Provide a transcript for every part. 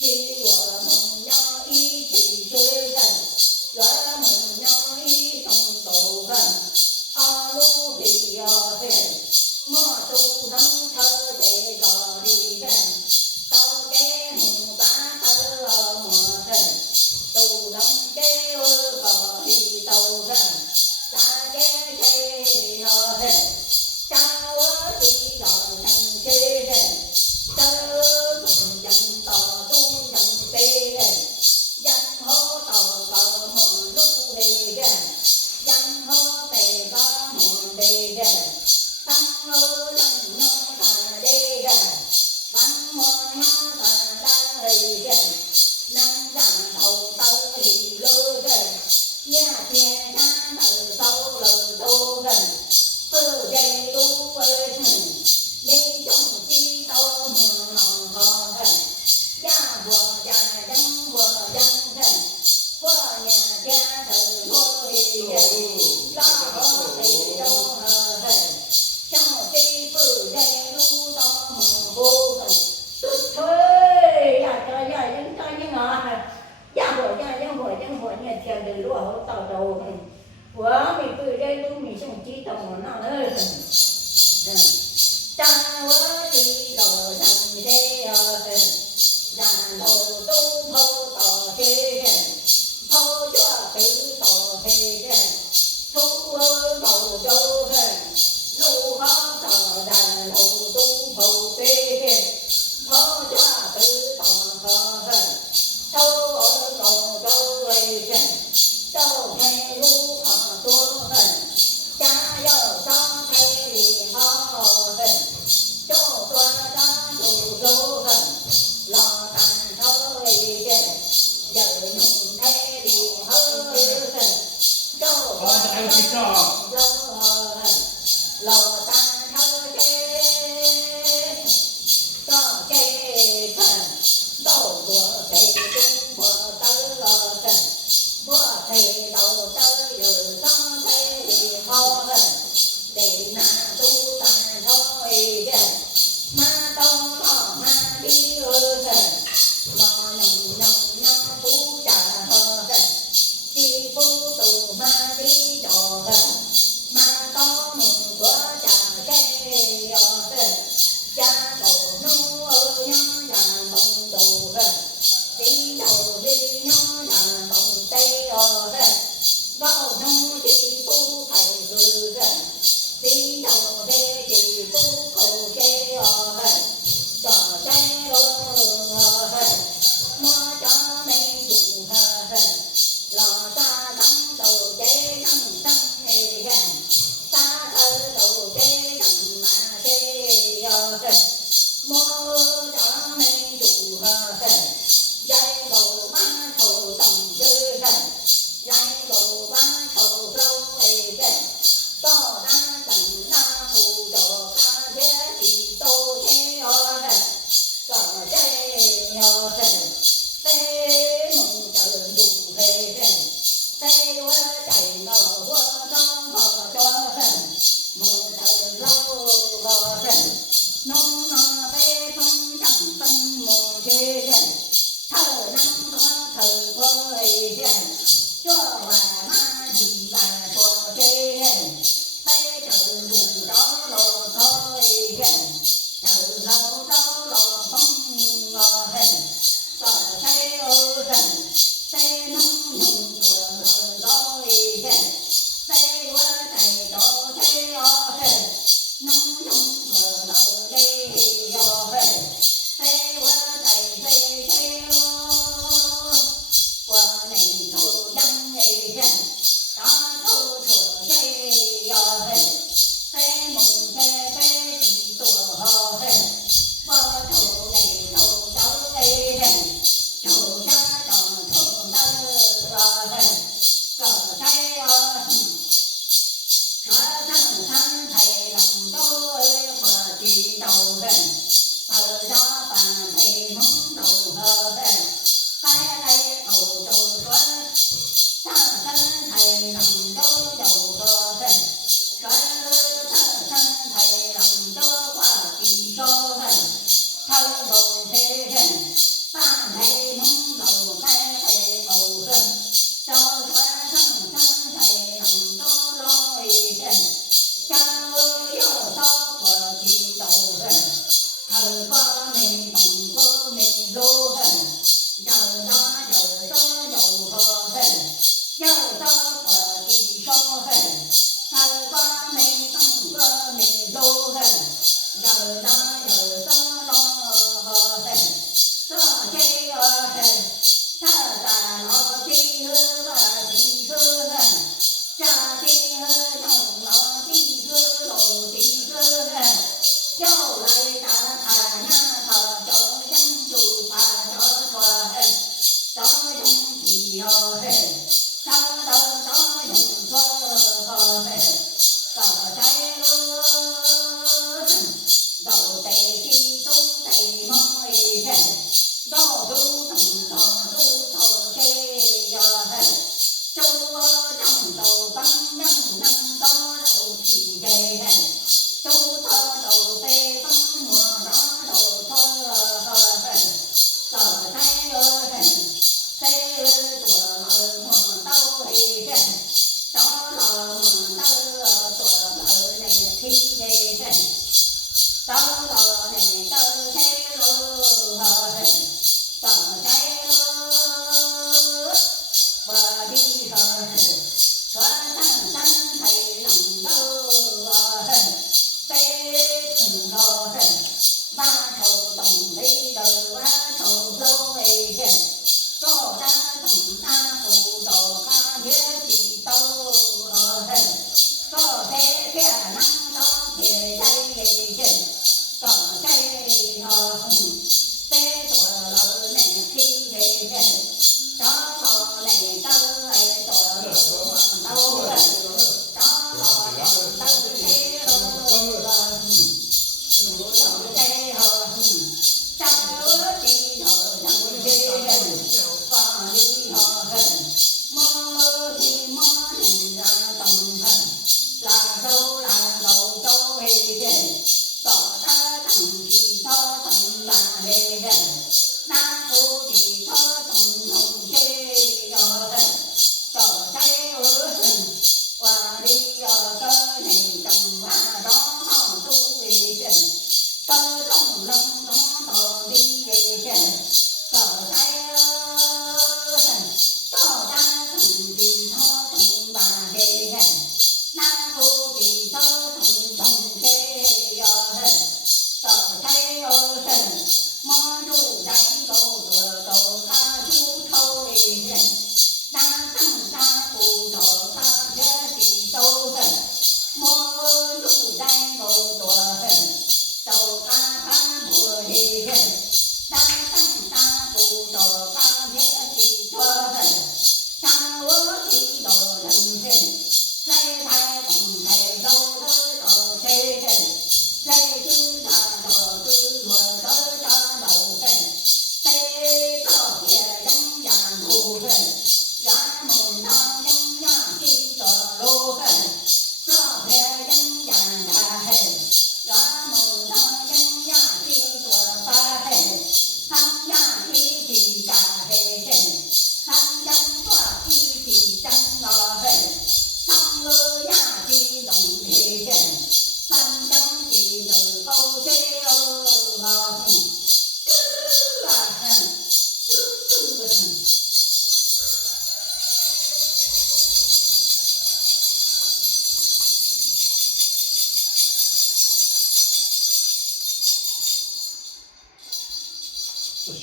起我梦要一起追赶。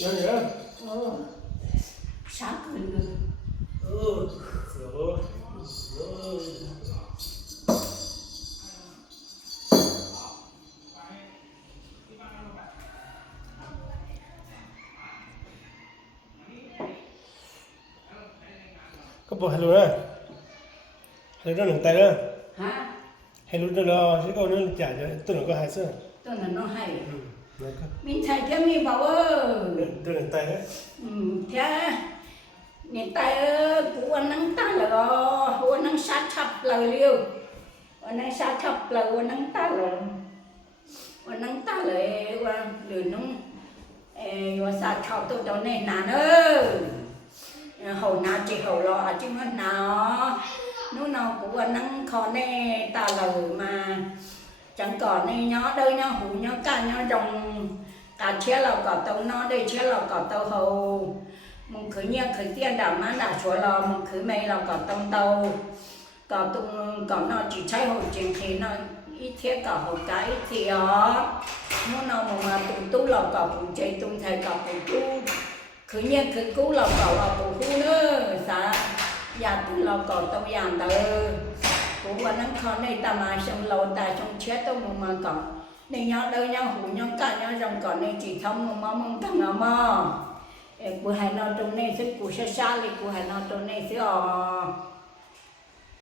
Sáng nhá. Sáng cười người. Rồi. Có bộ hello đó. Hello đó nâng tay đó. Hả? Hello đó sẽ có nó trả cho tôi nó có hai sữa. Tôi là nó hay. Được không? Mình thầy thêm mình bảo ơi. Tôi nâng tay đó. Thế nhìn tay của anh nắng ta là của anh nắng sát thập lời liêu. Anh nắng sát thập lời của anh nắng ta là anh nắng ta là qua lửa nóng qua sát thập tôi cho nên nản ơi. Hầu nào chỉ hầu lo chứ mà nào lúc nào cũng anh nắng khó nè ta lời mà chẳng còn này nhó đây nhó hủ nhó cả nhó trồng cả chia lò cỏ tàu nó đây chia lò cỏ tàu hầu mong khởi nhiên khởi tiên đảo má đảo chúa lò mong khởi mây lò cỏ tông tàu cỏ tung cỏ nó chỉ cháy hồi chuyện thì nó ít thiết cỏ hầu cái thì đó muốn nào mà tụng tu lò cỏ cũng chơi tung thầy cỏ cũng tu khởi nhiên khởi cú lò cỏ lò cũng tu nữa sao nhà tu lò cỏ tàu giàn tờ cũng vẫn đang khó này ta mà xong lâu ta xong chết tôi mà còn này nhau đâu nhau hủ nhau cả nhau dòng còn này chỉ thông mà mong thằng mà กูให้นอนตรงนี้ซึ่งกูช้าๆเลยกูให้นอนตรงนี้ซึ่ง